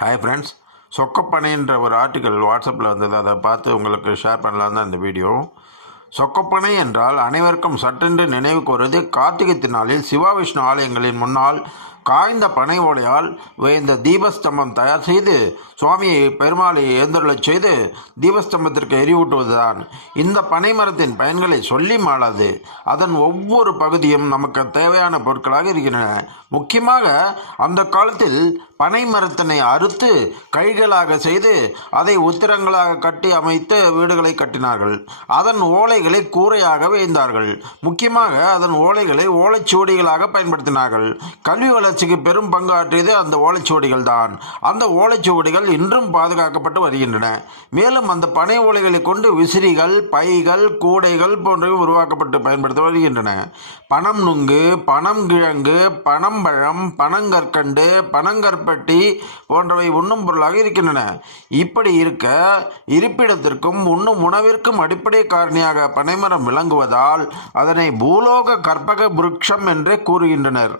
Hi friends, சொக்கப்பனைன்ற ஒரு article வாட்ஸ்அப்பில் வந்தது. அதை பார்த்து உங்களுக்கு ஷேர் பண்ணலாம் தான் இந்த வீடியோ. சொக்கப்பனை என்றால் அனைவருக்கும் சட்டென்று நினைவுக்கு வருவது கார்த்திகை திருநாளில் சிவா விஷ்ணு ஆலயங்களின் முன்னால் காய்ந்த பனை ஓலையால் வேந்த தீபஸ்தம்பம் தயார் செய்து சுவாமியை பெருமாளை எழுந்தருளச் செய்து தீபஸ்தம்பத்திற்கு எரிவூட்டுவதுதான். இந்த பனை மரத்தின் பயன்களை சொல்லி மாளாது. அதன் ஒவ்வொரு பகுதியும் நமக்கு தேவையான பொருட்களாக இருக்கின்றன. முக்கியமாக அந்த காலத்தில் பனை மரத்தினை அறுத்து கைகளாக செய்து அதை உத்திரங்களாக கட்டி அமைத்து வீடுகளை கட்டினார்கள். அதன் ஓலைகளை கூரையாக வேய்ந்தார்கள். முக்கியமாக அதன் ஓலைகளை ஓலைச்சுவடிகளாக பயன்படுத்தினார்கள். கல்வி வளர்ச்சிக்கு பெரும் பங்கு ஆற்றியது அந்த ஓலைச்சுவடிகள் தான். அந்த ஓலைச்சுவடிகள் இன்றும் பாதுகாக்கப்பட்டு வருகின்றன. மேலும் அந்த பனை ஓலைகளை கொண்டு விசிறிகள், பைகள், கூடைகள் போன்றவை உருவாக்கப்பட்டு பயன்படுத்தி வருகின்றன. பனம் நுங்கு, பனம் கிழங்கு, பனம்பழம், பனங்கற்கண்டு, பனங்கற்பட்டி போன்றவை உண்ணும் பொருளாக இருக்கின்றன. இப்படி இருக்க இருப்பிடத்திற்கும் உண்ணும் உணவிற்கும் அடிப்படை காரணியாக பனைமரம் விளங்குவதால் அதனை பூலோக கற்பக விருட்சம் என்றே கூறுகின்றனர்.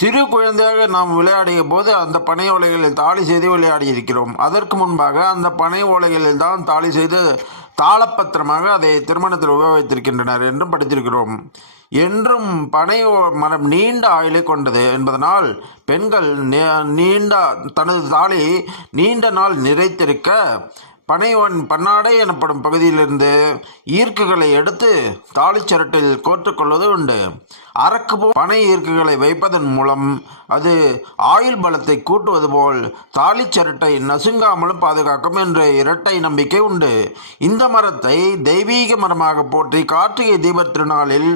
சிறு குழந்தையாக நாம் விளையாடிய போது அந்த பனை ஓலைகளில் தாலி செய்து விளையாடி இருக்கிறோம். அதற்கு முன்பாக அந்த பனை ஓலைகளில் தான் தாலி செய்து தாளப்பத்திரமாக அதை திருமணத்தில் உபயோகித்திருக்கின்றனர் என்றும் படித்திருக்கிறோம். என்றும் பனை மரம் நீண்ட ஆயுளை கொண்டது என்பதனால் பெண்கள் தனது தாலி நீண்ட நாள் நிறைத்திருக்க பன்னாடை எனப்படும் பகுதியிலிருந்து ஈர்க்குகளை எடுத்து தாலிச்சரட்டில் கோர்த்துக்கொள்வது உண்டு. அரக்கு பனை ஈர்க்குகளை வைப்பதன் மூலம் அது ஆயுள் பலத்தை கூட்டுவது போல் தாலிச்சரட்டை நசுங்காமலும் பாதுகாக்கும் என்ற இரட்டை நம்பிக்கை உண்டு. இந்த மரத்தை தெய்வீக மரமாக போற்றி கார்த்திகை தீப திருநாளில்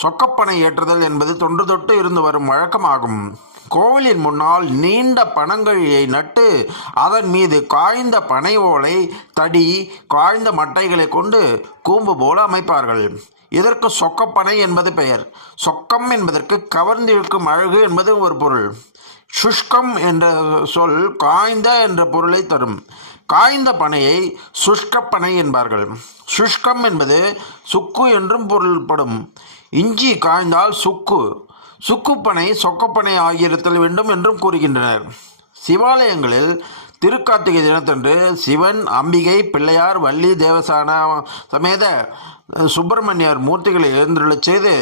சொக்கப்பனை ஏற்றுதல் என்பது தொன்று தொட்டு இருந்து வரும் வழக்கமாகும். கோவிலின் முன்னால் நீண்ட பனங்கழியை நட்டு அதன் மீது காய்ந்த பனை ஓலை, தடி, காய்ந்த மட்டைகளை கொண்டு கூம்பு போல அமைப்பார்கள். இதற்கு சொக்கப்பனை என்பது பெயர். சொக்கம் என்பதற்கு கவர்ந்திழுக்கும் அழகு என்பது ஒரு பொருள். சுஷ்கம் என்ற சொல் காய்ந்த என்ற பொருளை தரும். காய்ந்த பனையை சுஷ்கப்பனை என்பார்கள். சுஷ்கம் என்பது சுக்கு என்றும் பொருள்படும். இஞ்சி காய்ந்தால் சுக்கு, சுக்குப்பனை சொக்கப்பனை ஆகியிருத்தல் வேண்டும் என்றும் கூறுகின்றனர். சிவாலயங்களில் திருக்கார்த்திகை தினத்தன்று சிவன், அம்பிகை, பிள்ளையார், வள்ளி தேவசான சமேத சுப்பிரமணியர் மூர்த்திகளை எழுந்துள்ளச் செய்து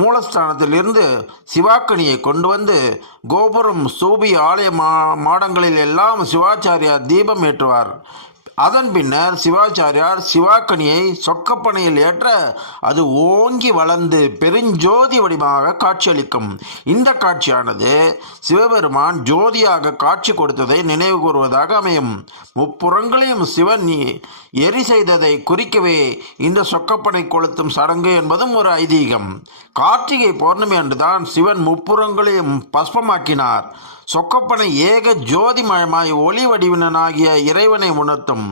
மூலஸ்தானத்தில் இருந்து சிவாக்கனியை கொண்டு வந்து கோபுரம், ஸ்தூபி, ஆலய மாடங்களில் எல்லாம் சிவாச்சாரியார் தீபம் ஏற்றுவார். அதன் பின்னர் சிவாச்சாரியார் சிவாக்கனியை சொக்கப்பனையில் ஏற்ற அது ஓங்கி வளர்ந்து பெருஞ்சோதி வடிவமாக காட்சியளிக்கும். இந்த காட்சியானது சிவபெருமான் ஜோதியாக காட்சி கொடுத்ததை நினைவு கூறுவதாக அமையும். முப்புறங்களையும் சிவன் எரி செய்ததை குறிக்கவே இந்த சொக்கப்பனை கொளுத்தும் சடங்கு என்பதும் ஒரு ஐதீகம். கார்த்திகை பௌர்ணமி அன்றுதான் சிவன் முப்புறங்களையும் பஸ்பமாக்கினார். சொக்கப்பனை ஏக ஜோதிமயமாய் ஒளி வடிவினாகிய இறைவனை உணர்த்தும்.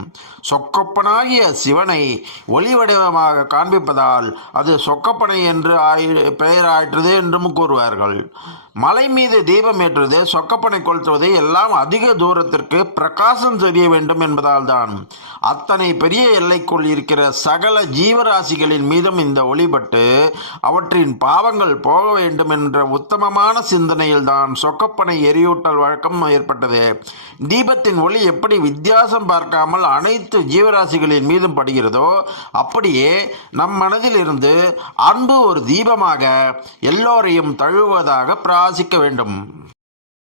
சொக்கப்பனாகிய சிவனை ஒளி வடிவமாக காண்பிப்பதால் அது சொக்கப்பனை என்று பெயராயிற்றது என்றும் கூறுவார்கள். மலை மீது தீபம் ஏற்றுவது, சொக்கப்பனை கொளுத்துவது எல்லாம் அதிக தூரத்திற்கு பிரகாசம் தெரிய வேண்டும் என்பதால் தான். அத்தனை பெரிய எல்லைக்குள் இருக்கிற சகல ஜீவராசிகளின் மீதும் இந்த ஒளிபட்டு அவற்றின் பாவங்கள் போக வேண்டும் என்ற உத்தமமான சிந்தனையில் தான் சொக்கப்பனை எரியூட்டல் வழக்கம் ஏற்பட்டது. தீபத்தின் ஒளி எப்படி வித்தியாசம் பார்க்காமல் அனைத்து ஜீவராசிகளின் மீதும் படுகிறதோ அப்படியே நம் மனதில் இருந்து அன்பு ஒரு தீபமாக எல்லோரையும் தழுவுவதாக பிரார்த்திக்க வேண்டும்.